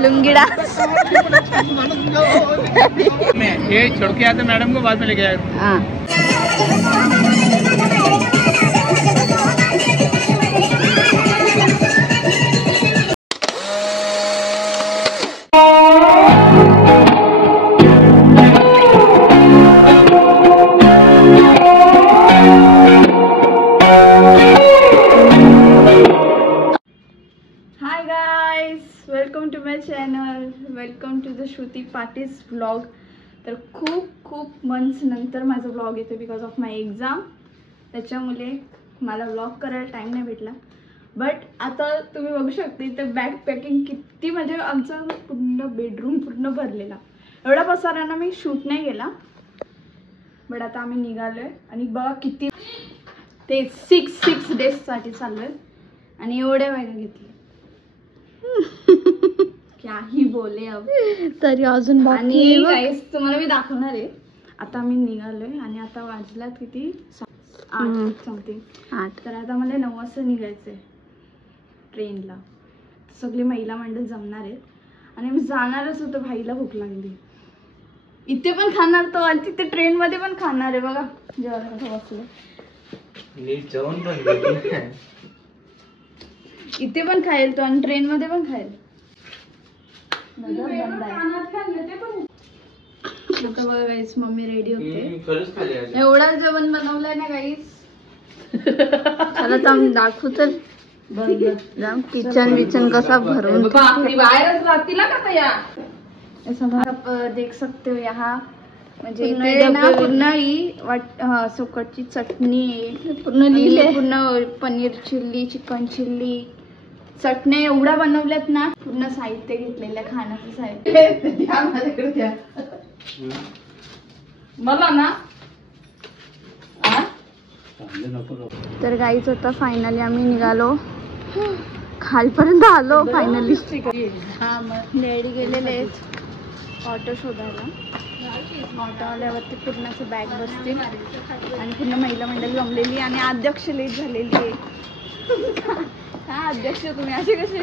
Lungi dance. ये छोड़ के आते मैडम को, बाद में लेके आए। Welcome to my channel, welcome to the Shruti पाटीस व्लॉग। तर खूप मंथ्स नंतर माझा व्लॉग येतो बिकॉज ऑफ माय एक्झाम, त्याच्यामुळे मला व्लॉग करायला टाईम नाही भेटला। बट आता तुम्ही बघू शकता इथे बॅग पॅकिंग किती, म्हणजे आमचा पूर्ण बेडरूम पूर्ण भरलेला। एवढा पसाराना मी शूट नाही केला, बट आता आम्ही निघालोय आणि बघा किती ते 6 डेजसाठी चाललोय आणि एवढ्या बॅगा घेतल्या। काही बोले अब तरी अजून बाकी गाईस तुम्हाला मी दाखवणार आहे। आता मी निघालोय आणि आता वाजलात किती 8 समथिंग 8। तर आता मला 9 वाजता निघायचंय ट्रेनला। सगळी महिला मंडळ जमणार आहेत आणि मी जाणारच होतो, भाईला भूक लागली। इथे पण खाणार तो आणि तिथे ट्रेन मध्ये पण खाणार आहे। बघा जेवायला बसलो, नीट जेवण पण इथे पण खाईल तो आणि ट्रेन मध्ये पण खाईल। आता बघा गाईस मम्मी रेडी होते। एवढा जेवण बनवलंय ना गाईस, चला तर दाखवू। तर जाऊन किचन विचन कसा भरून बाहेरच राहतील का या। आप देख सकते हो यहाँ, म्हणजे इथे ना पूर्ण ही सुकटची चटणी आहे, पूर्ण पनीर चिल्ली, चिकन चिल्ली, चटण्या एवढ्या बनवल्यात ना। पूर्ण साहित्य घेतलेलं खाण्याचं साहित्य मला ना। तर गाईच आता फायनली आम्ही निघालो, खालपर्यंत आलो फायनली। डॅडी गेलेले आहेत ऑटो शोधायला, ऑटो आल्यावरती पूर्ण असं बॅग बसतील आणि पूर्ण महिला मंडळ जमलेली आणि अध्यक्ष लेट झालेली आहे। काय अध्यक्ष तुम्ही असे कसे?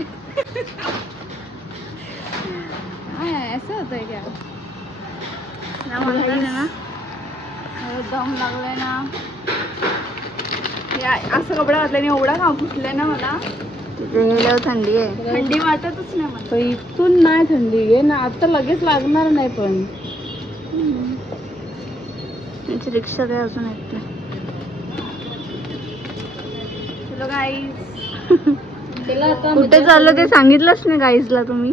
असं होतंय क्या? दम लागलाय ना, असं कपडा घातल्याने एवढा घाम फुटलाय ना मला। थंडी आहे, थंडी वाटतच नाही मला। इथून नाही थंडी आहे ना, आता लगेच लागणार नाही पण रिक्षा काय अजून येत नाही। चलो गाईस, कुठे चाललं ते सांगितलंच नाही गाईजला तुम्ही?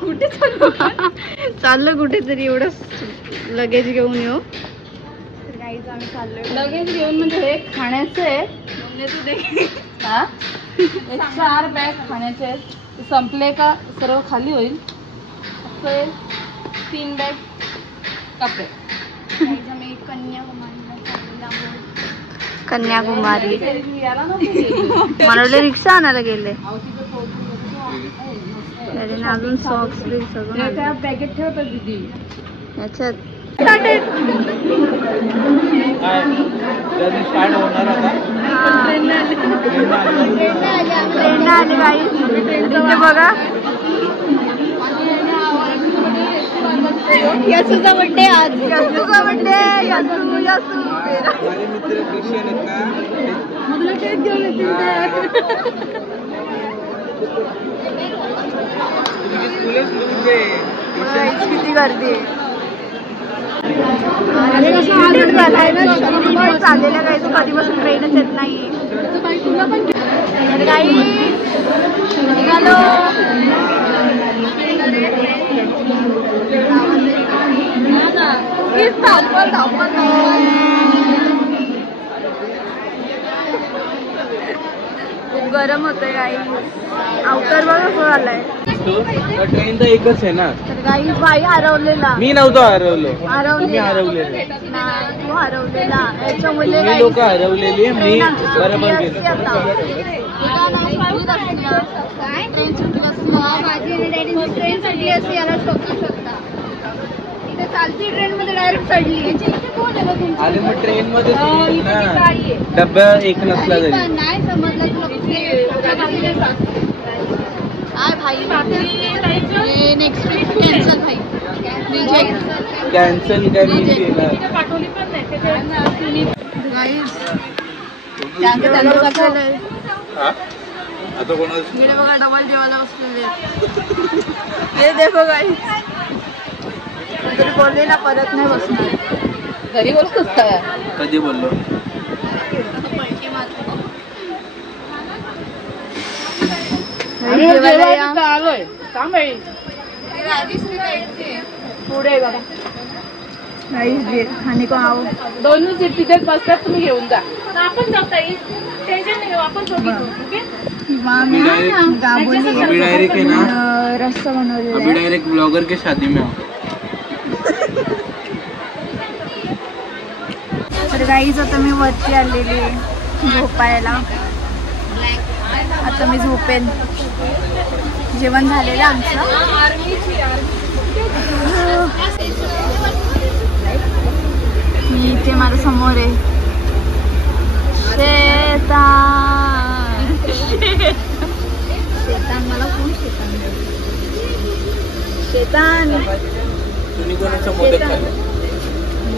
कुठे चाललं कुठेतरी, एवढं लगेज घेऊन येऊ। तर गाईज आम्ही चाललोय लगेज घेऊन, म्हणजे हे खाण्याचं आहे। 4 बॅग खाण्याचे आहेत, संपले का सर्व खाली होईल। 3 बॅग कपडे। आम्ही कन्याकुमारी मनवले रिक्षा आणायला गेले। अजून सॉक्स बी सगळं पॅकेट ठेवतात दीदी याच्यात। बघा यासूचा बर्थडे आज, यासूचा बर्थडे, यासू किती गर्दी आहे। चाललेल्या गाईच कधीपासून ट्रेनच येत नाहीये। निघालो खूप गरम होतंय गाई। अवतार बघा कसं झालाय। ट्रेन तर एकच आहे ना। तर गाई भाई हरवलेला, मी नव्हतो हरवलेला, तू हरवलेला। याच्यामुळे लोक हरवलेली, मी बरोबर ट्रेन चढली असती याला शोधू शकता। इथे चालती ट्रेन मध्ये डायरेक्ट चढली। अरे मग ट्रेन मध्ये डब्बा एक नसला तरी नाही समजलं हाय भाई ये नेक्स्ट वीक कॅन्सल भाई कॅन्सल काय मी केलं गाईस त्यांना दाखवलंय आता कोणाला गेले बघा डबल जेवायला बसलेले हे देखो गाईस तरी बोलले ना परत नाही बसणार घरी बोलतोस काय कधी बोललो आलोय काम आहे पुढे बघा आणि को आओ दोन्ही सीट तिथेच बसतात तुम्ही घेऊन जा आपण जाऊ ताई टेन्शन नाही घेऊ आपण सोबत ओके अभी डायरेक्ट है ना रस्ता बनवलेला अभी डायरेक्ट ब्लॉगर के शादी में आओ तर गाईज आता मी वरती आलेली झोपायला आता मी झोपेन जेवण झालेलं आमचं मी इथे माझ्या समोर आहे शेतान मला कोण शेतान तुम्ही कोणाचा मोदक खाल्ला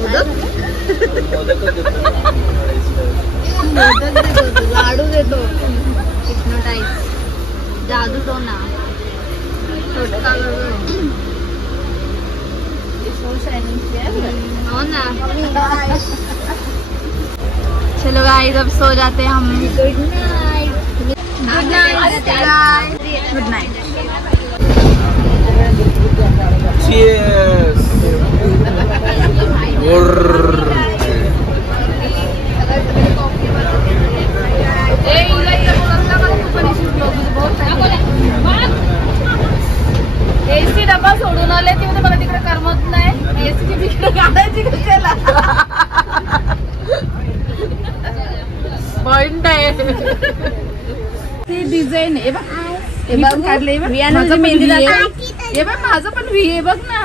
मोदक देतो लाडू देतो हिप्नोटाइज जादू तो ना हो ना चलो गाइस अब सो जाते हैं हम good night good night Cheers. AC डबा सोडून आले ते मला तिकडे करमत नाही एसी तिकडे काढायची कशाला पॉइंट आहे ती डिझाईन आहे बघ हे बघ काढले माझं मेहंदी हे बघ माझं पण व्ही आहे बघ ना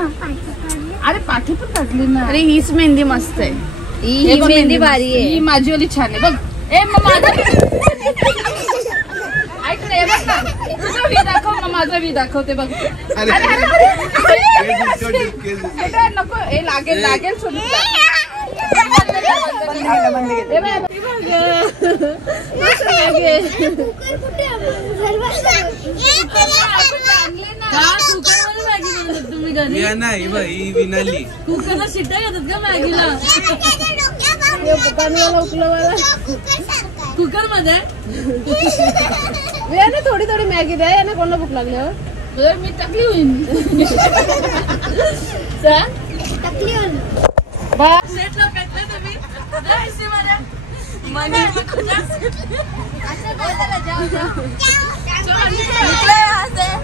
अरे पाठी पण काढली ना अरे हीच मेहंदी मस्त आहे ही मेहंदी भारी आहे ही माझी वाली छान आहे बघ ए मग माझं ऐक ना हे बघ ना तुझं व्ही दाखव ना माझं व्ही दाखवते बघ नको हे लागेल लागेल सोडून नाही ही विनाली कुकरला शिट्ट्या घेतात का मॅगीला कुकर मध्ये थोडी थोडी मॅगी द्या यांना कोणाला भूक लागल्यावर मी टाकली होईन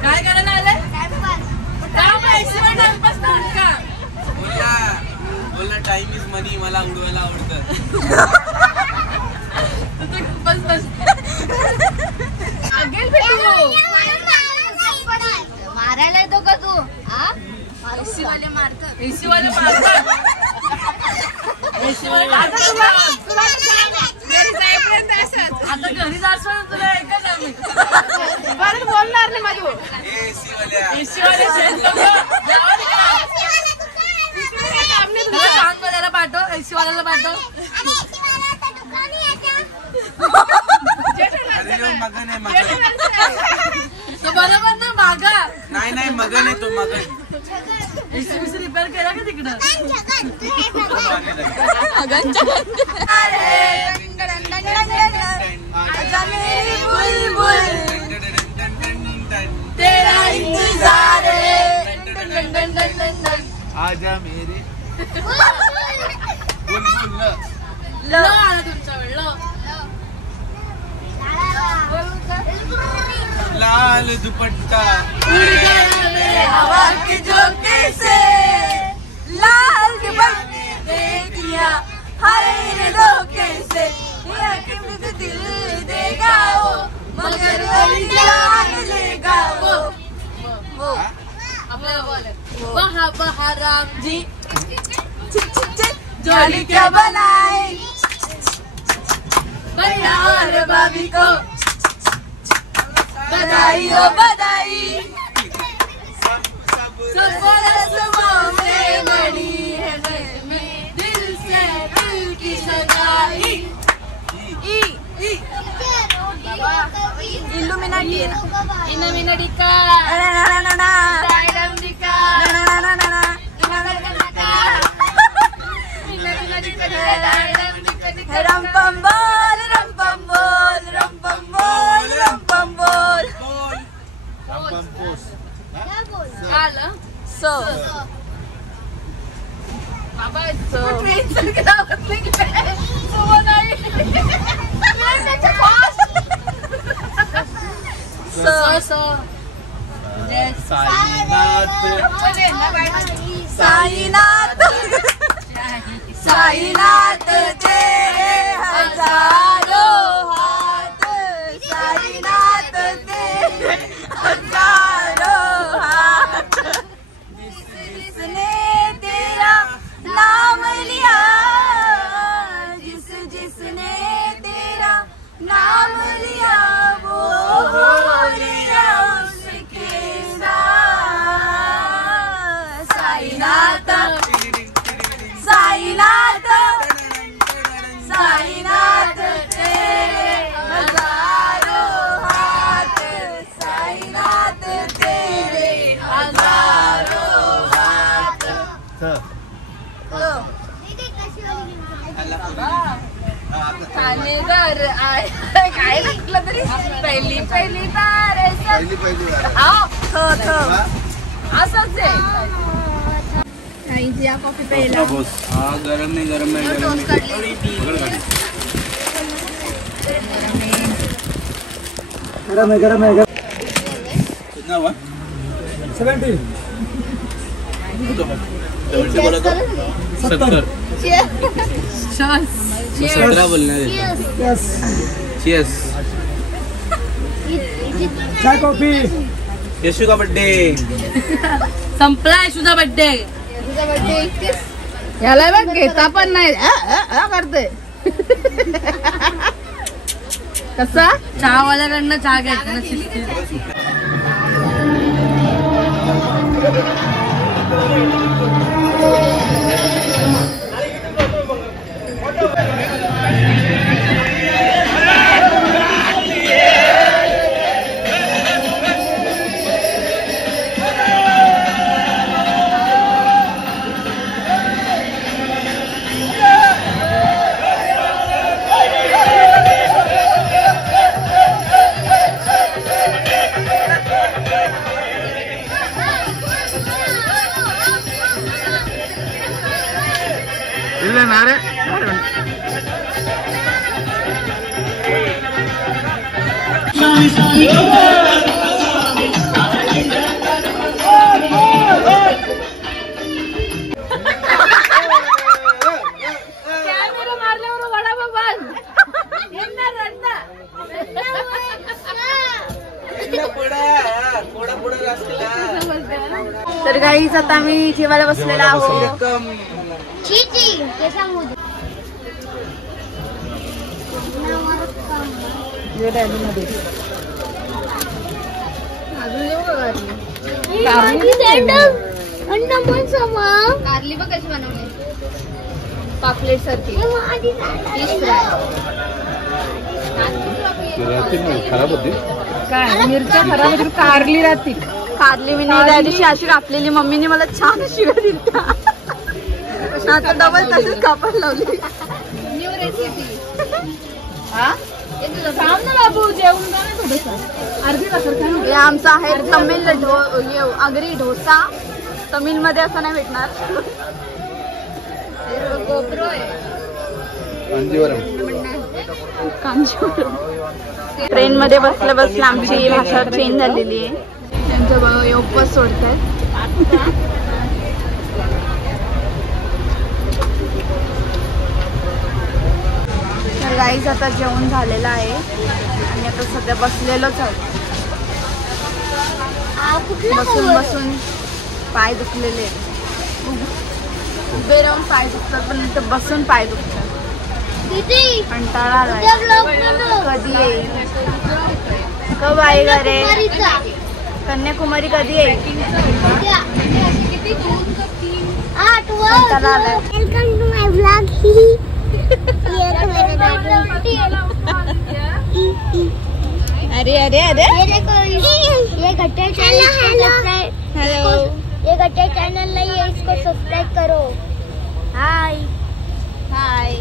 काय करायला आले बोलला टाइम इज मनी मला उडवायला आवडतं बस बस मारायला येतो का तू एसी वाले मारतात एसी वाले मारतात आता घरी जायचं तुला एकच आम्ही परत बोलणार नाही माझी एसी वाले सांग त्याला पाठव एसी वाल्याला पाठव तो बरोबर ना मागा नाही मगन आहे तो मगन एसी रिपेअर केला का तिकडं आजा मेरे तुमच्या वेळ लाल दुपट्टा हवा के झोंके से लाल दुपट्टे देख लिया हाय रे धोखे से मुझे दिल देगा वो मगर वही जान लेगा वो वहाँ वहाँ राम जी जोड़ी क्या बनाए भैया और भाभी को बधाई हो बधाई, सब रस्मों में बड़ी है दिल से दिल की सगाई। इल्लुमिनाटी है ना, इल्लुमिनाटी का रम पम बोल रम पम बोल रम पम बोल रम पम बोल सो साईनाथ साईनाथ तेरे हजारों हाथ, साईनाथ तेरे हजारों हाथ, जिसने तेरा नाम लिया, जिसने तेरा नाम लिया वो हो लिया उसके साथ। साईनाथ साईनाथ साईनाथ तेरे हजारों हाथ, साईनाथ तेरे हजारों हाथ। ठाणेदार आय काय लागलं तरी पहिली पहिली बार असंच आहे। आईची या कॉफी प्यायला हाँ गरम नहीं गरम नहीं गरम नहीं गरम है कितना हुआ 70 बोला तो 70 17 बोलना है। Yes cheers. चाय कॉफी। यशू का बर्थडे संपला यशूचा बर्थडे। याला बघ घेता पण नाही करते कसा चहावाल्याकडनं चहा घ्यायचा ना। ಇಲ್ಲ ನಾರೇ कॅमेरा मारल्यावर वडा बाबा येणार रडता तर गाईज आता आम्ही जेवायला बसलेला आहोत। कारली बघ कशी बनवली पापलेट सारखी खराब होती काय मिरच्या खराब होती कारली राहती कारली मी नाही त्या दिवशी अशी कापलेली मम्मीने मला छान शिव्या दिल्या आता डबल तशीच कापायला लावली न्यू रेसिपी ना बाबू जेवून जा ना थोडंसं अर्धी भाकर खा। आमचा आहे तमिळ आगरी डोसा तमिळ मध्ये असं नाही भेटणार गोप्रो आहे कांजीवरम। ट्रेन मध्ये बसल्या बसल्या आमची भाषा चेंज झालेली आहे त्यांचं उपवास सोडतात। तर गाईज आता जेवण झालेलं आहे आणि आता सध्या बसलेलोच आहोत। बसून बसून पाय दुखलेले उभे राहून पाय दुखतात पण इथं बसून पाय दुखतात कंटाळा आलाय कधी येईल। कब आएगा रे? कन्याकुमारी कधी येईल? Welcome to my vlog. अरे अरे अरे ये देखो, ये गट्टे हेलो, ये गट्टे चैनल नहीं है, इसको सब्सक्राइब करो। हाय हाय।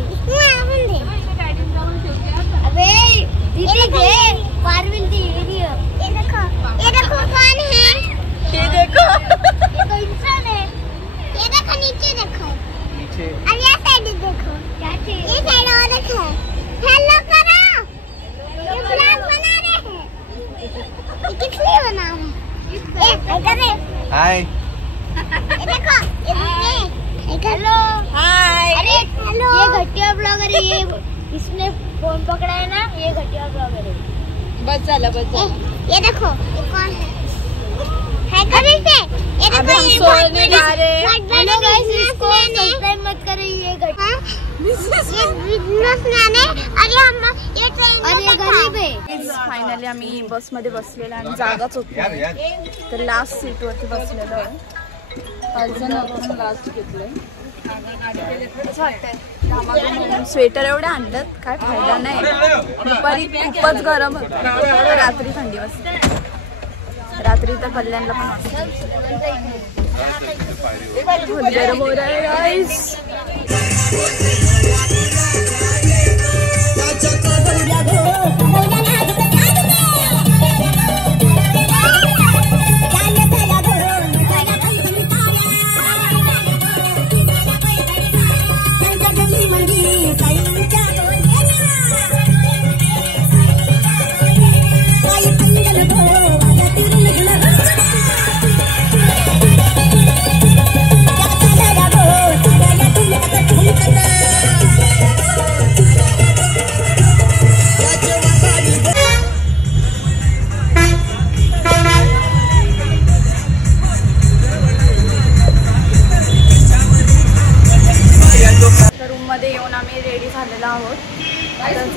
अबे दीदी ये पारविल दी ये देखो कौन है? ये देखो ये तो इंसान है। ये देखो नीचे देखो, नीचे और ये साइड देखो, ये साइड और देखो। हेलो करो, ये व्लॉग बना रहे हैं। ये किस लिए बना रहे हैं? ये करे हाय ये देखो, ये हेलो हाय। अरे हेलो, ये घटिया ब्लॉगर है। ये इसने फोन पकड़ा है ना, ये घटिया ब्लॉगर है। बस झालं बस झालं। ये देखो ये कौन है कभी से? ये अबे देखो हम ये सोने जा रहे हैं। हेलो गाइस, इसको सब्सक्राइब मत करो। ये बिजनेसमैन है। अरे हम ये ट्रेन और ये गरीब है। फायनली आम्ही बस मध्ये बसलेलो आणि जागाच होती तर लास्ट सीट वरती बसलेलो आहे. 5 जण आपण लास्ट घेतलंय. असं वाटतंय स्वेटर एवढे आणलं काय फायदा नाही. दुपारी खूपच गरम होतं, रात्री थंडी वाजते. रात्री तर कल्याणला पण वाजते. गरम हो रहा है गाइस.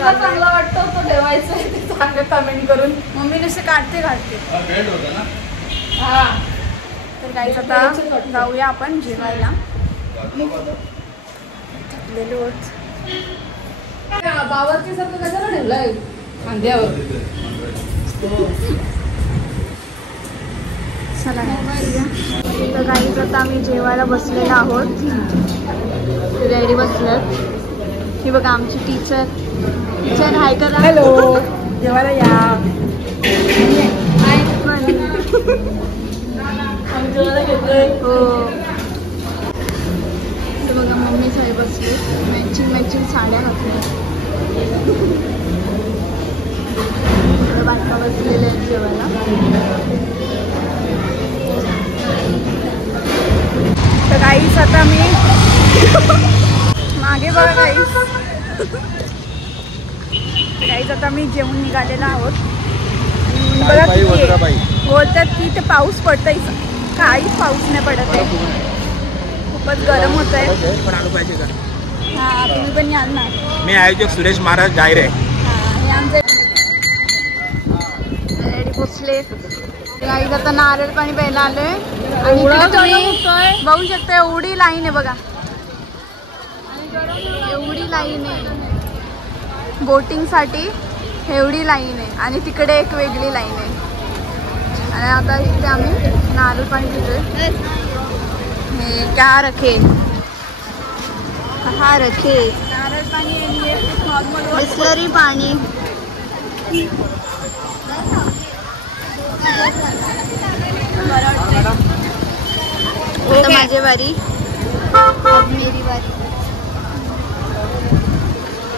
चांगला वाटतो तो ठेवायचा आहे ते चांगलं कमेंट करून. मम्मी नुसते काढते हा. तर गाईस आता जाऊया आपण जेवायला. बावरती सारखं कशाला ठेवलंय खांद्यावर? चला तर गाईस आता आम्ही जेवायला बसलेलो आहोत. रेडी बसल्यात. ही बघा आमची टीचर. टीचर हाय करा. हॅलो, जेवायला या. हाय पण हो. तर बघा मम्मी साहेब बसले, मॅचिंग साड्या घातल्या. बायका बसलेल्या आहेत जेवायला. तर गाईस आता मी मागे बघा गाईस. गाईस आता मी जेवून निघालेला आहोत. बघा बोलतात की ते पाऊस पडतंय, काहीच पाऊस नाही पडत आहे. खूपच गरम होत आहे. हा तुम्ही पण याल ना. मी आयोजक सुरेश महाराज डायरे. रेडी पोचले. गाईस आता नारळ पाणी प्यायला आलोय आणि बघू शकता एवढी लाईन आहे बघा. एवढी लाईन आहे बोटिंग साठी. एवढी लाईन आहे आणि तिकडे एक वेगळी लाईन आहे. आणि आता इथे आम्ही नारळ पाणी पितोय. हे क्या रखे हा रखे नारळ पाणी नॉर्मल बिस्लरी पाणी. माझी बारी, मेरी बारी.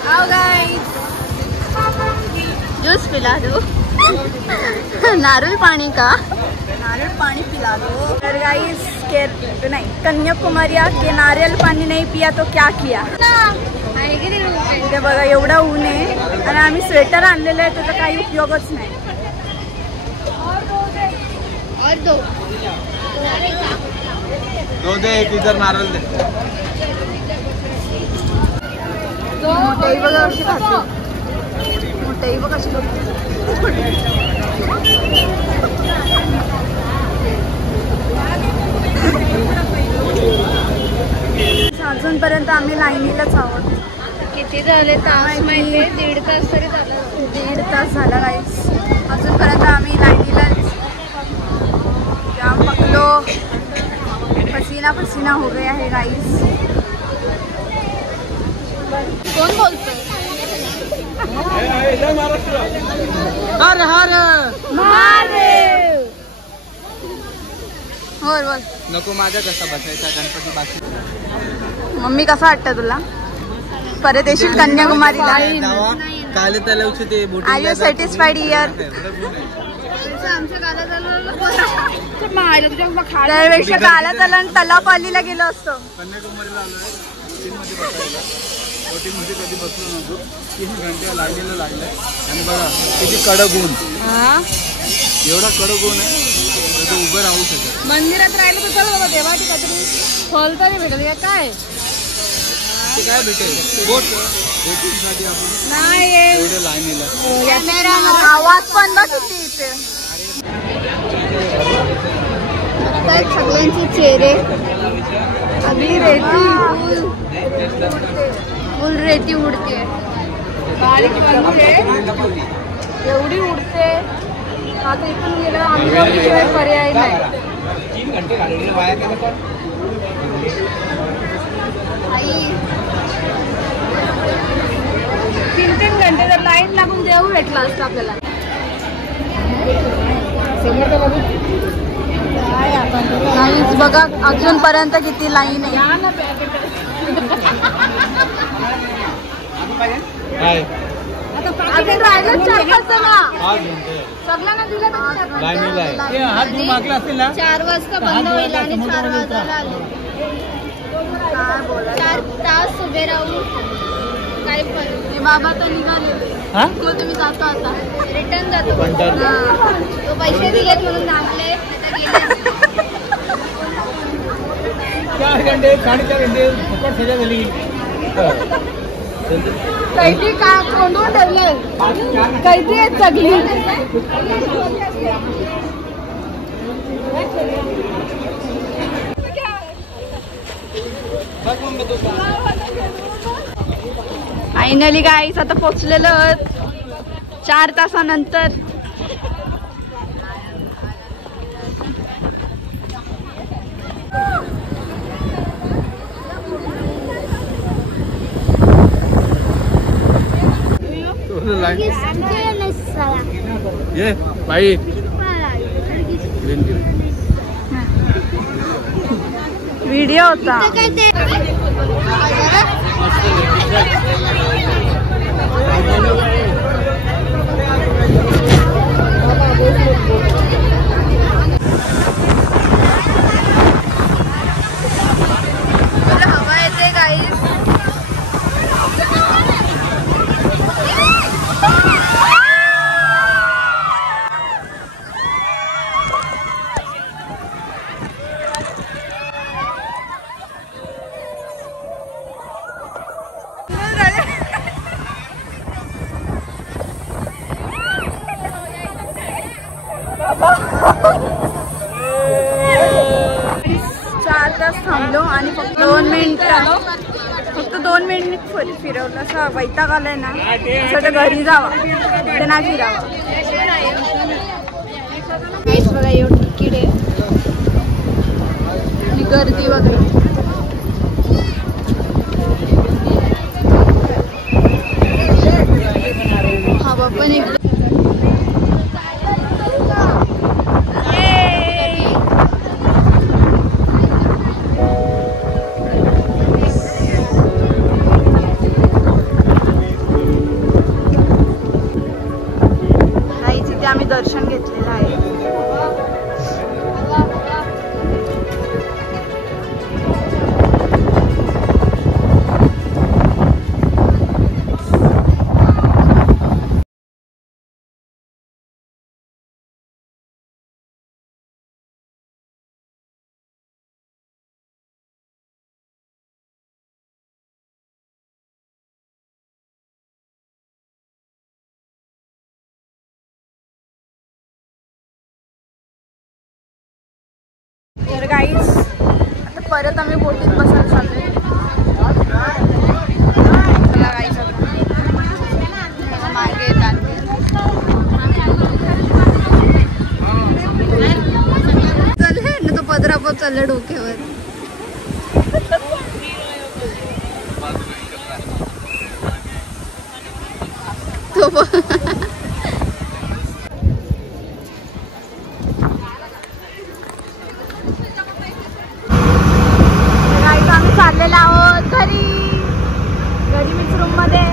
आओ गाइस, जूस पिला दो. नारळ पाणी का? नारळ पानी पिला दो. तर गाइस नहीं कन्याकुमारी के नारियल पानी नहीं पिया तो क्या किया. इथे बघा एवढा ऊन आहे आणि आम्ही स्वेटर आणलेलं आहे, त्याचा काही उपयोगच नाही. और दो दे, एक इधर नारळ दे. मोठेही बघा कशी खाते. मोठेही बघा कशी खाते. अजूनपर्यंत आम्ही लाईनीलाच आहोत. किती झाले तास माहिती? 1.5 तास तरी झाला. 1.5 तास झाला गाईस. अजूनपर्यंत आम्ही लाईनीलाच जाम पकलो. पसीना पसीना हो गया है गाईस. कोण बोलतोय? हर हर महादेव. बोल बोल. नको माझा कसा बसायचा गणपती बाकी. मम्मी कसा वाटतं तुला? परत येशील कन्याकुमारीला? काले तलावचे ते आर यू सॅटिस्फाईड इयर? त्यापेक्षा काला तलाव तलावपालीला गेलो असतो. कन्याकुमारीला आलो ट्रेनमध्ये बसायला. बोटिंगमध्ये कधी बसलो नव्हतो. 3 घंटे लाईनीला लागलाय आणि बघा किती कडक ऊन. एवढा कडक ऊन आहे तर उभं राहू शकत. मंदिरात राहिलं तर चल बाबा देवाची काहीतरी फल तरी भेटेल. काय काय भेटेल? बोटिंगसाठी आपण नाही एवढ्या लाईनीला. आवाज पण बघ किती इथे. सगळ्यांचे चेहरे अगदी रेती फुल रेती उडते. बारीक बनते एवढी उडते. आता इथून गेलं आमच्याशिवाय पर्याय नाही. 3 घंटे घालवले वाया गेलं तर. आई 3-3 घंटे जर लाईन लागून देऊ भेटला असतं आपल्याला. नाहीच बघा अजूनपर्यंत किती लाईन आहे. काय अजून राहिलं 4-5 जण. सगळ्यांना दिलं लाईनीला आहे. हात धुवून मागला असेल ना. 4 वाजता बंद होईल आणि 4 वाजायला आले. 4 तास उभे राहून काही पण. बाबा तर निघाले. तुम्ही जातो आता रिटर्न जातो. तो पैसे दिलेत म्हणून थांबले. आता गेले 4 घंटे 4.5 घंटे फुकट सजा झाली. कैदी का कोंडून ठेवले. कैदी आहेत सगळी. फायनली गाईस आता पोचलेलो 4 तासानंतर. ये भाई व्हिडिओ होता. हवा येते गाईस. थांबलो आणि फक्त 2 मिनिट फिरवलं. असं वैताग आलाय ना. असं तर घरी जावा ते नाही फिरावं. बघा एवढं तिकीट आहे आणि गर्दी वगैरे. हवा पण एकदम आम्ही दर्शन घेतलेलं आहे. गाईज आता परत आम्ही बोटीत बसायला चाललोय. चला गाईज आता मागे येतात चालले ना तो पदरापत चाललं डोक्यावर. तो आम्ही चाललेलो आहोत घरी मिक्स रूम मध्ये.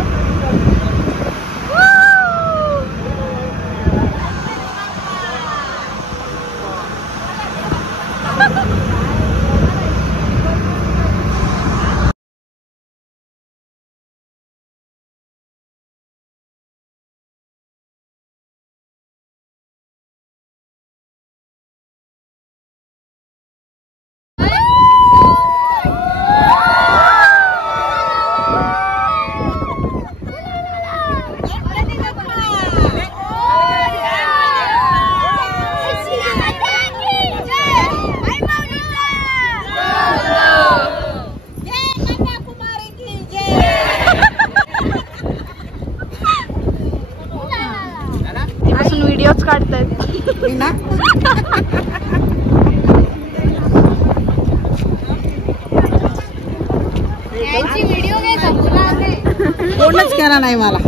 व्हिडिओज काढतायत कोणच केला नाही मला.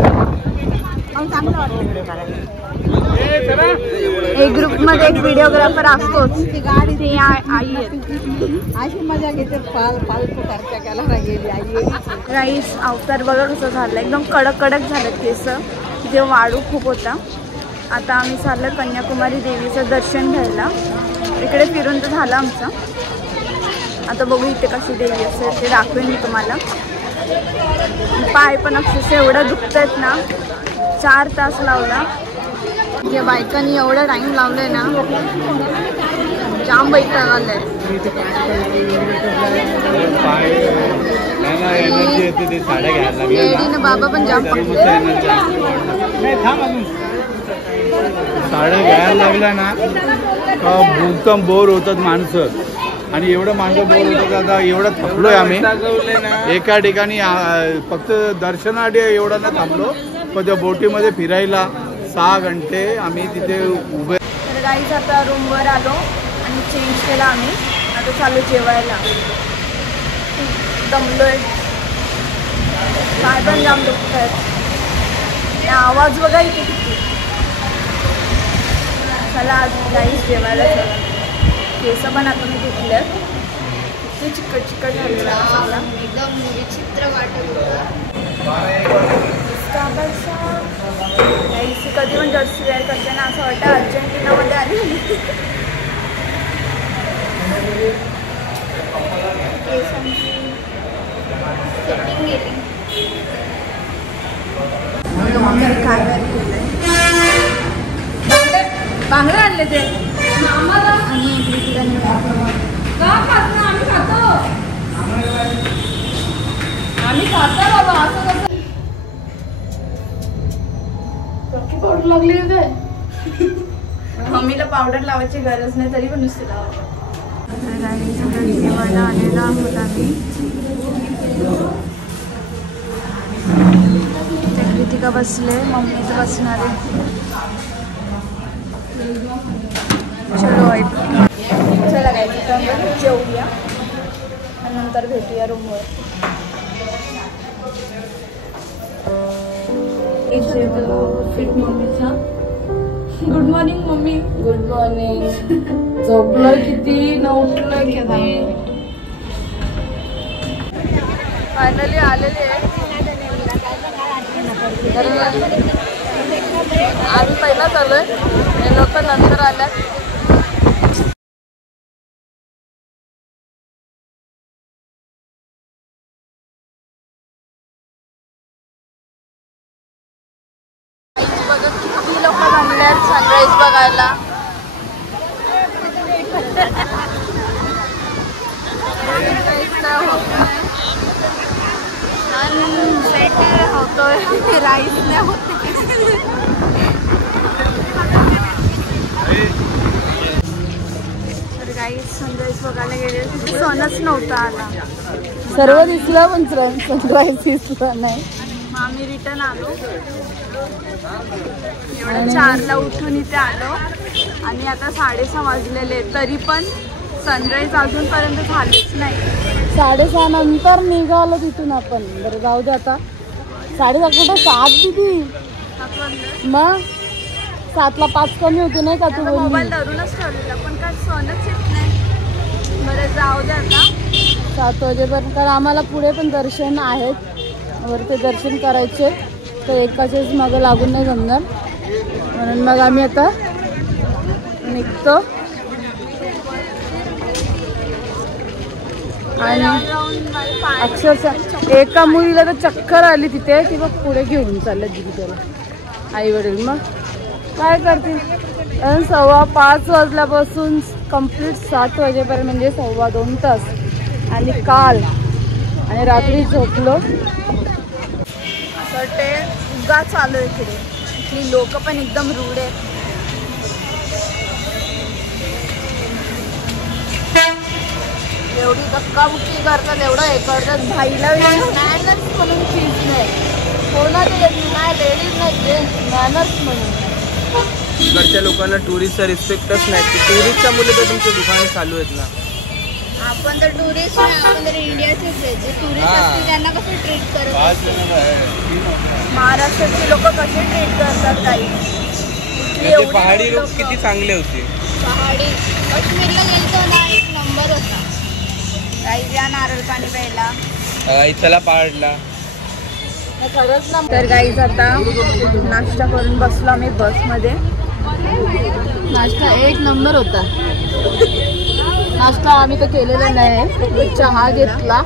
एक ग्रुप मध्ये एक व्हिडिओग्राफर असतोच. ती गाडी आई अशी मजा घेते. फालतू खर्च केला नाही गेली आई. राईस अवतार बघा कसं झालं. एकदम कडक झालं केस. तिथे वाळू खूप होता. आता आम्ही चाललो कन्याकुमारी देवीचं दर्शन घ्यायला. इकडे फिरून तर झालं आमचं. आता बघू इथे कशी देवी असेल ते दाखवेन मी तुम्हाला. पाय पण अक्षरशः एवढं दुखत आहेत ना. 4 तास लावला. या बायकांनी एवढा टाईम लावलाय ना. जाम वैताग आलाय. लेडीनं बाबा पण जाम पडले. साड्या घ्यायला लागल्या ना का भूकंप बोर होतात माणसं. आणि एवढं माणसं बोर होतं का आता एवढं थकलोय आम्ही. एका ठिकाणी फक्त दर्शनासाठी एवढं ना थांबलो. पण त्या बोटीमध्ये फिरायला 6 घंटे आम्ही तिथे उभे. तर गाईज आता रूमवर आलो आणि चेंज केला आम्ही. आता चालू जेवायला. दमलोय. पाय पण जाम दुखत आहेत. आवाज बघा इथे किती. चला आज गाईज जेवायला चला. केस पण आता मी घेतल्यात. ते चिकट झालेला सगळा. एकदम विचित्र वाटत होता. कधी पण जर्सी वेअर करते ना असं वाटतं अर्जेंटिनामध्ये आली. केसांची सेटिंग गेली. बांगडे आणले ते आणि आम्ही खातो बाबा. असं कसं पावडर लागली काय. मम्मीला पावडर लावायची गरज नाही तरी पण नुसती लावायची. जेवायला आलेला आहोत आम्ही. कृतिका बसले. मम्मीच बसणार आहे. चलो चला काय जेवूया आणि नंतर भेटूया रूमवर. फिट मम्मीचा. Good morning mummy. Good morning. झोपलोय किती न उठलोय किती. फायनली आलेली आहे. आम्ही पहिलाच आलोय. हे लोक नंतर आल्यात. किती लोक जमल्यात सनराईज बघायला. सेट होतोय. राईस नाही होत. काही सनराईज बघायला गेले, सनच नव्हता आला. सर्व दिसलं पण सनराईज दिसलं नाही. मग आम्ही रिटर्न आलो. एवढं 4ला उठून इथे आलो आणि आता 6:30 वाजलेले, तरी पण सनराईज अजूनपर्यंत झालीच नाही. 6:30 नंतर निघालो तिथून आपण. बरं जाऊ दे आता. 7:30 कुठं 7 दिदी. मग 7ला 5 कमी होते नाही का तू? मोबाईल धरूनच ठेवलेला पण काय सनच येत नाही. बरं जाऊ दे आता 7 वाजेपर्यंत, कारण आम्हाला पुढे पण दर्शन आहेत. वरती दर्शन करायचे तर एकाच्याच मागं लागून नाही जमणार, म्हणून मग आम्ही आता निघतो. आणि अक्षरशः एका मुलीला तर चक्कर आली तिथे, ती बघ पुढे घेऊन चालले दिदी त्याला आई वडील. मग काय करतील? कारण 5:15 वाजल्यापासून कंप्लीट 7 वाजेपर्यंत म्हणजे 2.25 तास. आणि काल आणि रात्री झोपलो. तर ते उगा चालू आहे इकडे. इथली लोक पण एकदम रूढ आहेत. एवढी धक्काबुक्की करतात, एवढं हे करतात. भाईला मॅनर्स म्हणून चीज नाही, कोणाला नाही, लेडीज नाही, जेंट्स मॅनर्स म्हणून. इकडच्या लोकांना टुरिस्टचा रिस्पेक्टच नाही. टुरिस्टच्या मुले तर तुमचे दुकान चालू आहेत ना. आपण तर टुरिस्ट नाही, आपण तर इंडियाचेच आहे. जे टुरिस्ट असतील त्यांना कसं ट्रीट करतात? महाराष्ट्राची लोक कसे ट्रीट करतात काही? पहाडी लोक किती चांगले होते. पहाडी काश्मीरला गेलतो ना, एक नंबर होता. काही या नारळ पाणी प्यायला. चला पहाडला. खरंच ना. तर गाईज आता नाश्ता करून बसलो आम्ही बसमध्ये. नाश्ता एक नंबर होता. नाश्ता आम्ही तर केलेला नाही, चहा घेतला,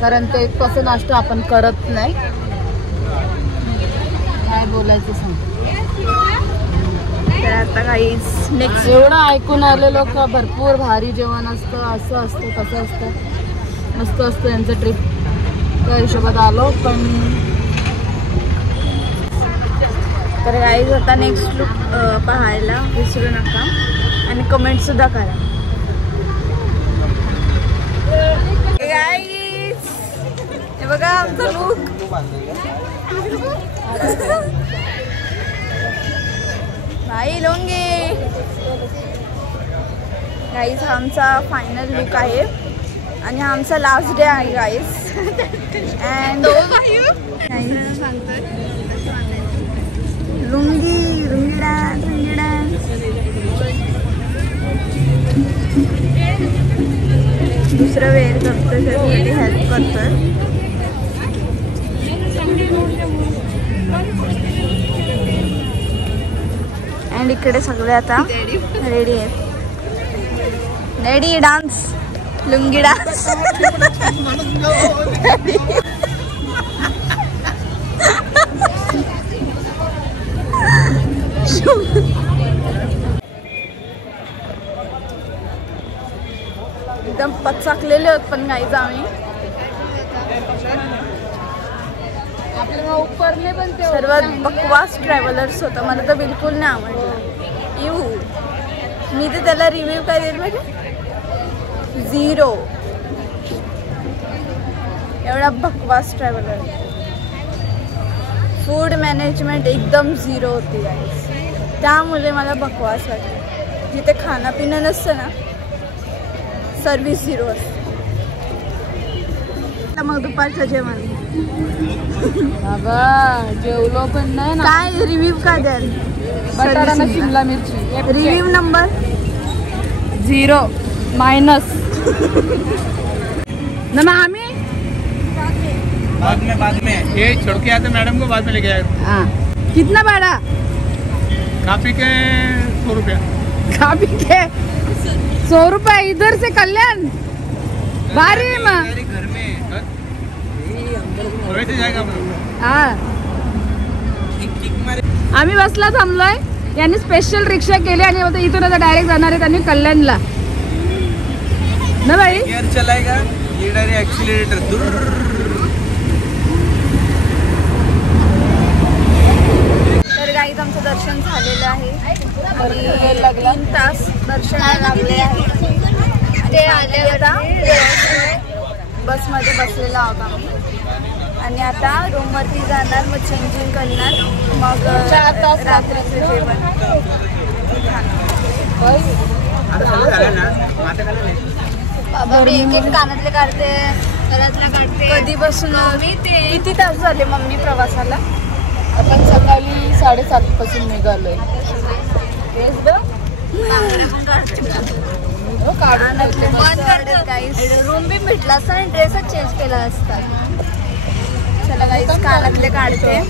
कारण ते कसं नाश्ता आपण करत नाही. काय बोलायचं सांग. तर आता गाईज नेक्स्ट एवढं ऐकून आले लोक भरपूर भारी जेवण असतं, असं असतं तसं असतं, मस्त असतं यांचं ट्रिप. त्या हिशोबात आलो. पण तर गाईज आता नेक्स्ट लुक पाहायला विसरू नका आणि कमेंटसुद्धा करा. गाईज हे बघा आमचा लुक. भाई लोंगे. गाईज हा आमचा फायनल लुक आहे आणि हा आमचा लास्ट डे आहे guys. And lungi lungi dance lungi dance. दुसरं वेअर करतोय, त्यासाठी हेल्प करतोय. अँड इकडे सगळे आता रेडी आहेत. Ready dance lungi dance. एकदम पचाकलेले होत पण गाईज आम्ही. सर्वात बकवास ट्रॅव्हलर्स होतं. मला तर बिलकुल नाही आवडलं. येऊ मी तर त्याला रिव्ह्यू काय देईल म्हणजे 0. एवढा बकवास ट्रॅव्हलर. फूड मॅनेजमेंट एकदम 0 होती गाईज. त्यामुळे मला बकवास वाटतं. जिथे खाणं पिणं नसतं ना, सर्विस 0 असते. मग दुपारचं जेवण बाबा जेवलो पण नाही ना. काय रिव्ह्यू काय द्याल? बटाटा ना शिमला मिरची. Review number 0 minus. ना आम्ही बाद में ये छोड़ के आते मैडम को, बाद में लेके आए. हाँ. कितना भाड़ा? काफी के 100 रुपया. काफी के 100 रुपये. इधर से कल्याण भारी है माँ. घर में वैसे जाएगा हम लोग. हा. आम्ही बसला थांबलोय. यांनी स्पेशल रिक्षा केली आणि आता इथून आता डायरेक्ट जाणार आहेत आणि कल्याणला ना भाई. गियर चलाएगा, ये डायरेक्ट एक्सीलरेटर. तर गाईज आमचं दर्शन झालेलं आहे आणि 3 तास दर्शन लागले आहे. मध्ये बसलेलो आहोत आम्ही आणि आता रूम वरती जाणार, मग चेंजिंग करणार, मग रात्रीचं जेवण बाबा मी एक एक कानातले काढते, घरातल्या काढते. कधीपासून किती तास झाले मम्मी प्रवासाला? आपण सकाळी 7:30 पासून निघालोय. रूम बी भेटला असता आणि ड्रेसच चेंज केला असता. चला गाईस कानातले काढते.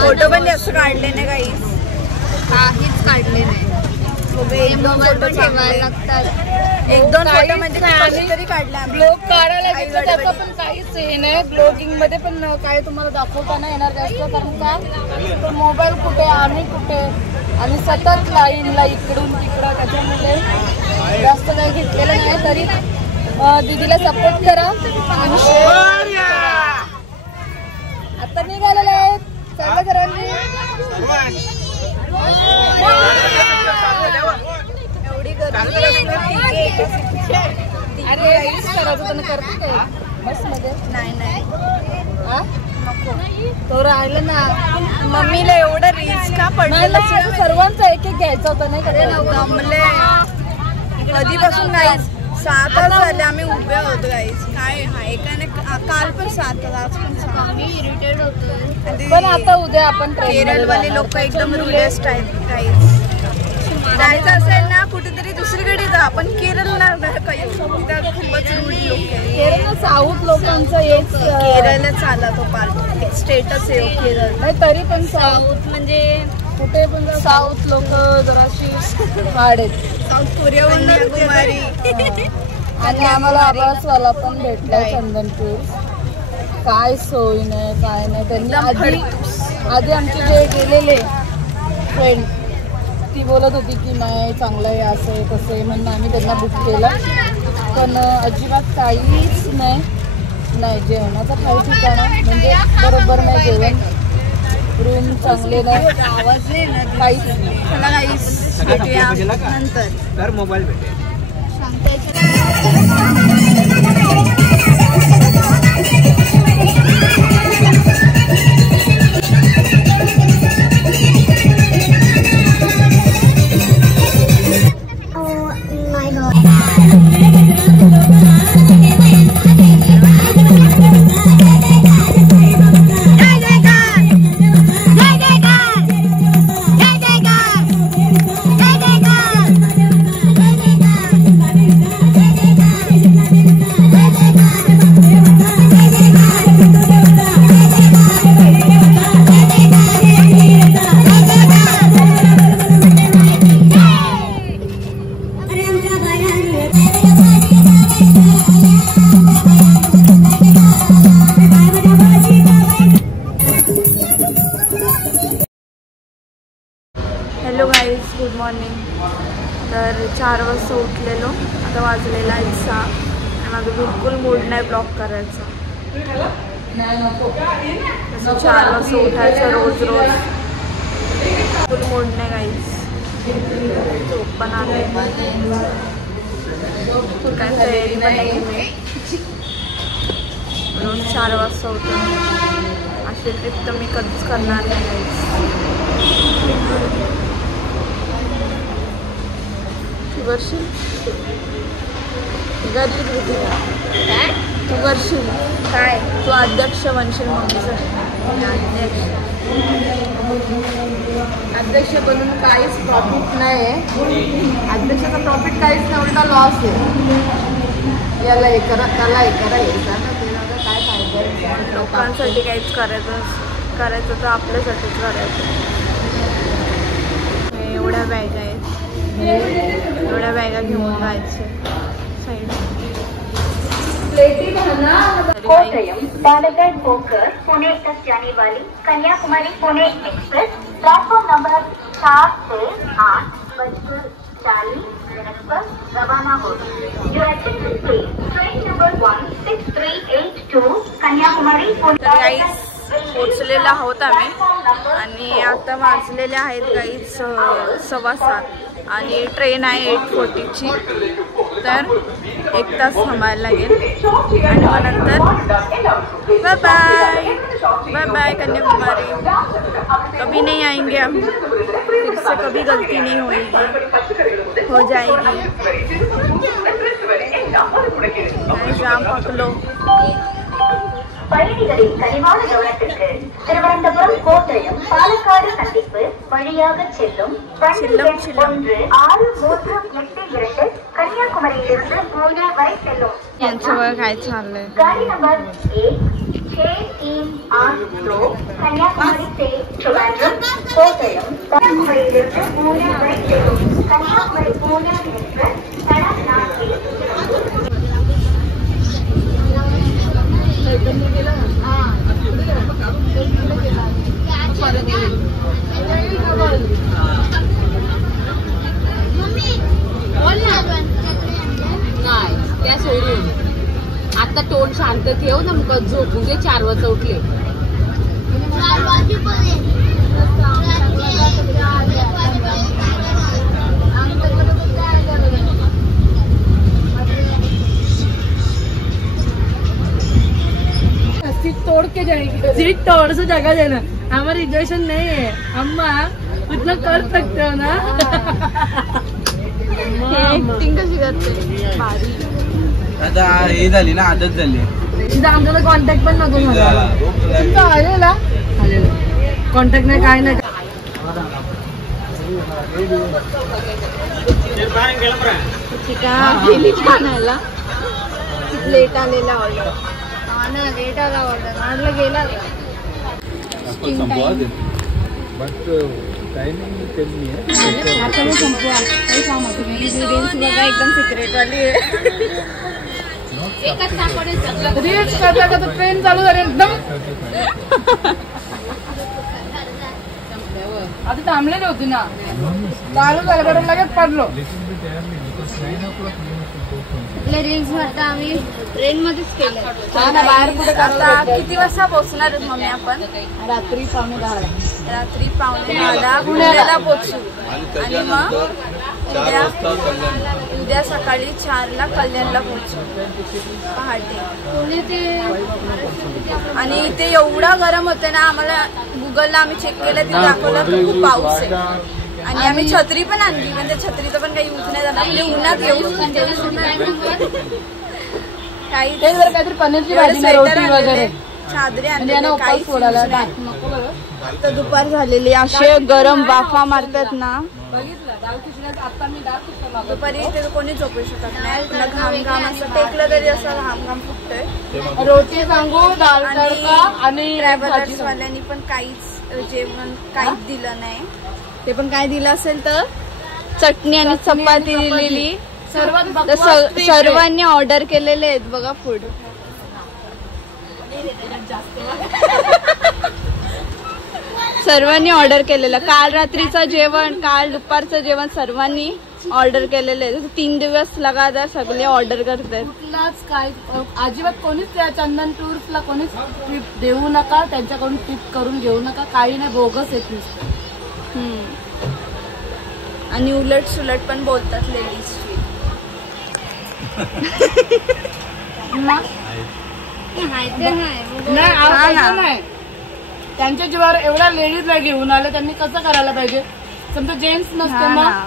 फोटो पण जास्त काढले नाही गाईस, काहीच काढले नाही. एक दोन फोटो ठेवायला लागतात, एक दोन फोटो म्हणजे तरी काढला. ब्लॉग काढायला घेतलं त्याचा पण काहीच हे नाही. ब्लॉगिंग मध्ये पण काय तुम्हाला दाखवता नाही येणार जास्त, कारण का मोबाईल कुठे आम्ही कुठे आणि सतत लाईनला इकडून तिकडं, त्याच्यामुळे जास्त काही घेतलेलं नाही. तरी दीदीला सपोर्ट करा. आता निघालेले आहेत चांगलं सर्वांनी. एवढी गर्दी अरे करायचं त्यांना करते काय बस मध्ये? नाही नको तो राहिलं ना. मम्मीला एवढं रिस्क का पडलेलं? सर्वांचं एक एक घ्यायचं होतं नाही का? जमले कधीपासून गाईस 7 तास झाले आम्ही उभे होतो गाईस. काय आहे का नाही, काल पण 7 तास, आज पण 7. आम्ही इरिटेट होतो. पण आता उद्या आपण केरळवाले लोक एकदम रुलेस्ट आहेत गाईस. जायचं असेल ना कुठेतरी दुसरीकडे जा, आपण केरळला खूपच रूढ लोक आहे. केरळ साऊथ लोकांचं हेच केरळच आला तो पार्ट, एक स्टेटस आहे केरळ. नाही तरी पण साऊथ म्हणजे कुठे पण साऊथ लोक जराशी हार्ड आहेत. South Korea, Kanyakumari. आणि आम्हाला आभासवाला पण भेटला चंदनपूर. काय सोय नाही काय नाही. त्यांनी आधी आमचे जे गेलेले फ्रेंड ती बोलत होती की नाही चांगलं आहे, असं आहे तसं आहे म्हणून आम्ही त्यांना बुक केलं. पण अजिबात काहीच नाही. जेवणाचं काही ठिकाण म्हणजे बरोबर नाही जेवण, रूम चांगले नाही, आवाज नाही ना काहीच. चला गाईस भेटूया नंतर. मोबाईल भेटेल. Hello guys, good morning. तर 4 वाजता उठलेलो, आता वाजलेला 6 आणि माझं बिलकुल मूड नाही ब्लॉग करायचा. तसं 4 वाजता उठायचं रोज बिलकुल मूड नाही गाईज. झोप पण आले, काय तयारी पण नाही. मी रोज 4 वाजता उठून अशी ट्रिप तर मी कधीच करणार नाही गाईज. तू करशील? तू करशील काय? तू अध्यक्ष बनशील मम्मीचं. अध्यक्ष बनून काहीच प्रॉफिट नाही आहे. अध्यक्षाचा प्रॉफिट काहीच नाही, उलटा लॉस आहे. याला हे करा त्याला हे करा, हे काय फायदा? लोकांसाठी काहीच करायचं तर आपल्यासाठीच करायचं. एवढ्या बॅग आहेत, एवढ्या बॅगा घेऊन जायचे. साईड कोट्टयम बालाघाट होकर पुणे तक जाने वाली Kanyakumari Pune express platform number 4 से 8 बजकर 40 मिनट पर रवाना होगी. Your attention please. Train number 16382 Kanyakumari Pune. पोचलेला आहोत आम्ही आणि आता वाजलेले आहेत गाईज 6:15. आणि ट्रेन आहे 8:40ची, तर 1 तास थांबायला लागेल आणि मग नंतर bye bye bye bye Kanyakumari. कभी नहीं आएंगे हम, फिर से कभी गलती नहीं होएगी, हो जाएगी. जाम पकलो. பயணிகளின் கனிவான கவனத்திற்கு திருவனந்தபுரம் கோட்டயம் பாலக்காடு சந்திப்பு வழியாக செல்லும் வண்டி எண் 16382 கன்னியாகுமரியிலிருந்து பூனே வரை செல்லும். यांचं वय काय चाललंय. गाड़ी नंबर 16382 कन्याकुमारी से ट्रिवांड्रम कोटयम कन्याकुमारिயிலிருந்து பூனே வரை செல்லும் கன்னியாகுமரி பூனே एक्सप्रेस सड़क नाके. नाही त्या सोडून आता तोंड शांत ठेव ना, मग झोपू दे. 4 वाजता उठले. तोड़ के जाएगी, सीट तोड़ से जगह देना. हमारी रिजर्वेशन नहीं है अम्मा, उतना कर सकते हो ना. ऍक्टिंग कशी करते. आता हे झाली ना, आदत झाली. तिथं आमच्याला कॉन्टॅक्ट पण नको मला. तुमचा आलेला कॉन्टॅक्ट नाही, काय नाही. गेली खाण्याला लेट आलेला ऑर्डर. लेट आला ऑर्डर म्हटलं गेला. एकदम सिक्रेट वाली आहे. रील्स करता का तो ट्रेन चालू झाली एकदम. आधी थांबलेली होती ना, चालू झालं बरं लगेच पडलो. रील्स मध्ये आम्ही ट्रेन मध्येच केलं. बाहेर कुठे आता किती वाजता पोहोचणार मम्मी आपण. रात्री 9:45. रात्री 9:45 पुण्याला पोहोचू आणि मग उद्या सकाळी 4ला कल्याणला पोहोचू पहाटे. पुणे ते आणि इथे एवढा गरम होतं ना, आम्हाला गुगलला आम्ही चेक केलं, तिथे दाखवलं तर खूप पाऊस आहे. आणि आम्ही छत्री पण आणली, म्हणजे छत्रीचं पण काही यूज नाही झाला. आपले उन्हात येऊ काहीतरी पनीरची भाजी रोटी वगैरे चादरी आणली. आता दुपार झालेली, असे गरम वाफा मारतात ना. दुपारी इथे कोणी झोपू शकत नाही. घाम घाम असं टेकलं तरी असं घाम घाम फुटतोय. रोटी सांगू, दाल तडका आणि ट्रॅव्हलर्सवाल्यांनी पण काहीच जेवण काहीच दिलं नाही. ते पण काय दिलं असेल तर चटणी आणि चपाती दिलेली. सर्वांनी ऑर्डर केलेले आहेत बघा फूड. सर्वांनी ऑर्डर केलेलं. काल रात्रीचं जेवण, काल दुपारचं जेवण सर्वांनी ऑर्डर केलेलं आहे. 3 दिवस लगातार सगळे ऑर्डर करतात. कुठलाच काय अजिबात कोणीच त्या चंदन टूर्सला कोणीच ट्रिप देऊ नका, त्यांच्याकडून ट्रिप करून घेऊ नका. काही नाही, बोगस येत नुसतं. आणि उलट सुलट पण बोलतात लेडीज. नाही, त्यांच्या जीवावर एवढ्या लेडीजला घेऊन आले, त्यांनी कसं करायला पाहिजे. समजा जेंट्स नसतं ना,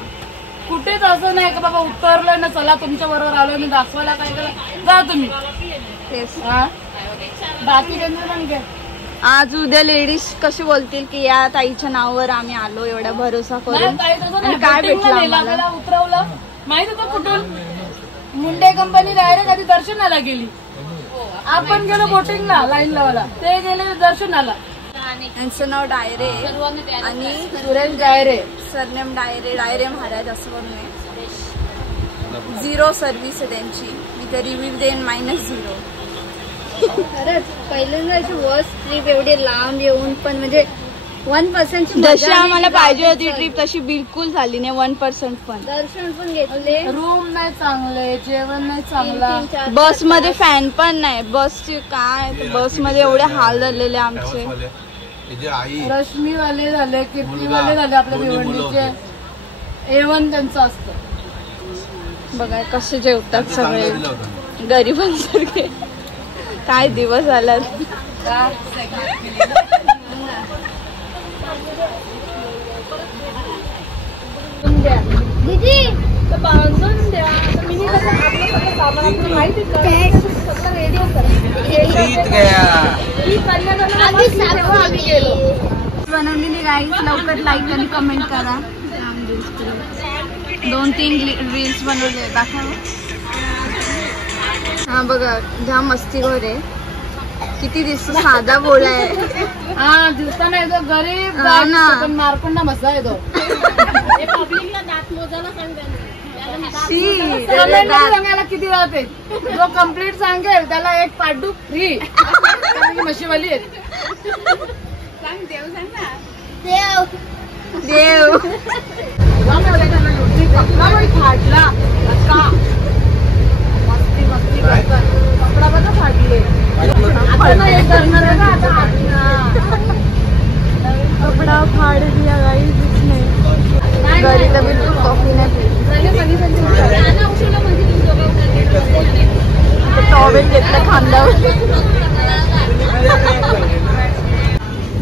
कुठेच असं नाही का बाबा उतरलोय ना, चला तुमच्या बरोबर आलोय मी दाखवायला, काय करा जा तुम्ही. बाकी त्यांचं पण काय. आज उद्या लेडीज कशी बोलतील की या ताईच्या नावावर आम्ही आलो एवढा भरोसा करून, काय भेटलं उतरवलं माहित होतं कुठून. मुंडे कंपनी डायरेक्ट आधी दर्शनाला गेली, आपण गेलो बोटिंगला लाईन लावायला, ते गेले दर्शनाला. त्यांचं नाव डायरे आणि सुरेश डायरे, सरनेम डायरे, डायरे महाराज असं म्हणून. 0 सर्व्हिस आहे त्यांची. इथे रिव्ह्यू देईन -0. खरंच पहिल्यांदा अशी वर्स्ट ट्रिप एवढी लांब येऊन पण म्हणजे 1% जशी आम्हाला पाहिजे होती ट्रिप तशी बिलकुल झाली नाही. 1% पण. दर्शन पण घेतले, रूम नाही चांगले, जेवण नाही चांगला, बस मध्ये फॅन पण नाही. बसची काय, बस मध्ये एवढे हाल झालेले आमचे. रश्मीवाले झाले, कीर्तीवाले झाले, आपल्या भिवंडीचे A1 त्यांचं असतं. बघा कसे जेवतात सगळे गरिबांसारखे. काय दिवस आलात. दीदी बांधून द्या. माहिती आम्ही गेलो. बनवलेली गाईस लवकर लाईक आणि कमेंट करा. 2-3 रील्स बनवले दाखवा. हा बघा जाम मस्तीखोर आहे. किती दिसतो साधा बोळा आहे. हा दिसताना येतो गरीब ना. पण मारपंडा मसा येतो. सांगायला किती राहते. जो कम्प्लीट सांगेल त्याला एक पाडू फ्री. मशीवाली आहेत. देव फाटला मस्ती मस्ती करतात. कपडा बघा फाटले. आता ना हे करणार आहे ना आता. कपडा फाड़ दिया गाइस इसने. घरी तर बिलकुल कॉफी नाही पिली. टॉवेल घेतलं खांद्यावर.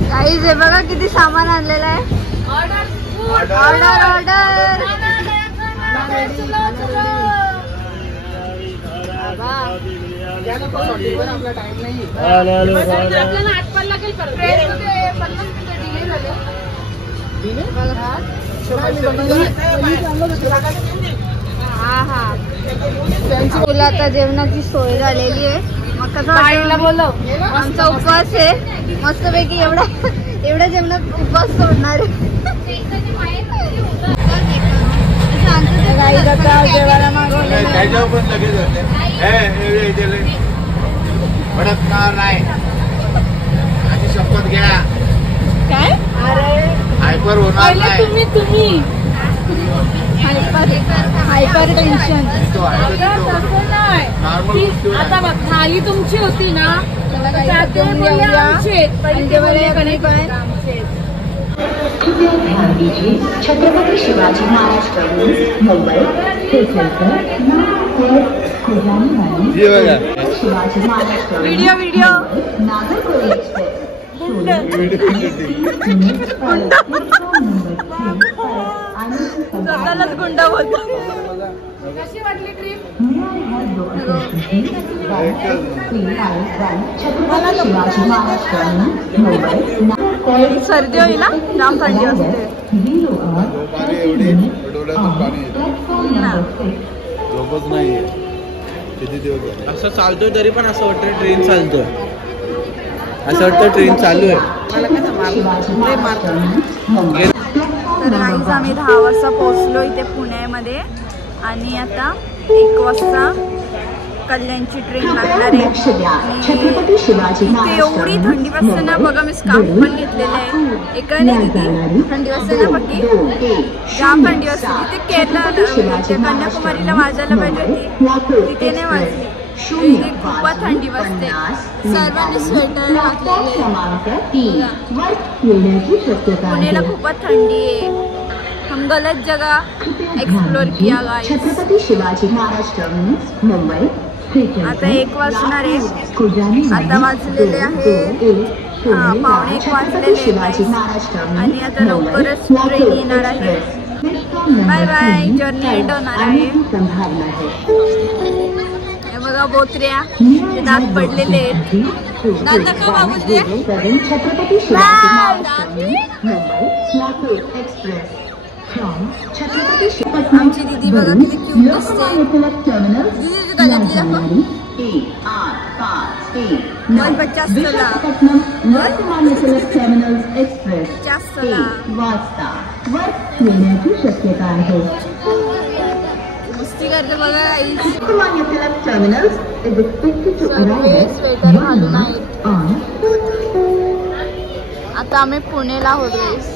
गाईज हे बघा किती सामान आणलेलं आहे. Order order. आपला टाइम नाही. आपल्याला 8 लागेल. तुला आता जेवणाची सोय झालेली आहे. मग कसं वाटलं? आमचा उपवास आहे. मस्तपैकी एवढ्या जेवणात उपवास सोडणार आहे. आता जेवायला मागवलं भडकणार नाही. आणि शपथ घ्या. काय हायपर होणार नाही. तुम्ही हायपर टेन्शन. आता बघ थाली तुमची होती ना. कृपया ध्यान दीजिए छत्रपति शिवाजी महाराज टर्मिनस मुंबई से चलकर नागरकोइल को जाने वाली Shivaji Maharaj terminus video Nagercoil express स्वतःलाच गुंडा होता. कशी वाटली ट्रिप? छत्रपति शिवाजी महाराज टर्मिनस मुंबई नागरकोइल. सर्दी होईल ना. जाम थंडी असते. झोपच नाहीये. किती दिवस झाले असं चालतोय तरी पण असं वाटतं ट्रेन चालतोय. असं वाटतं ट्रेन चालू आहे. तर गाईज आम्ही 10 वाजता पोहोचलो इथे पुण्यामध्ये. आणि आता 1 वाजता कल्याणची ट्रेन लागणार आहे. छत्रपति शिवाजी एवढी थंडी वाजते ना. बघा मी स्कार्फ पण घेतलेलं आहे. एकाने तिथे थंडी वाजते ना पक्की. जाम थंडी वाजते. तिथे केरला कन्याकुमारीला वाजायला पाहिजे होती. तिथे नाही वाजली. इथे खूपच थंडी वाजते. सर्वांनी स्वेटर घातलेले. पुण्याला खूपच थंडी आहे. हम गलत जगह एक्सप्लोर किया गाइस. छत्रपति शिवाजी महाराज टर्मिनस मुंबई. आता 1 वाजणार आहे. आता वाजलेले आहे 1:15 वाजलेले. आणि आता लवकरच ट्रेन येणार आहे. Bye bye. जर्नी एंड होणार आहे. हे बघा बोत्र्या दात पडलेले आहेत. दात नका बाबूचे. छत्रपति शिवाजी महाराज मुंबई नागपूर एक्सप्रेस. आमची दीदी बघा किती क्यूट दिसते. दीदी गळ्यातली दाखव. 50 शक्यता आहे. मस्ती करते बघा आई. स्वेटर घालून आहेत. आता आम्ही पुण्याला आहोत गाईस.